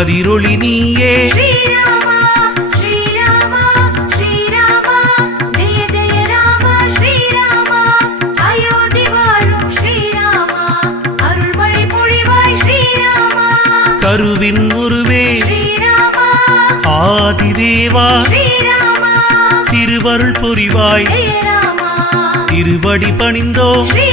கதிரொளி நீயே. கருவின் உருவே. ஆதிதேவா. திருவருள் புரிவாய் திருவடி பணிந்தோம்.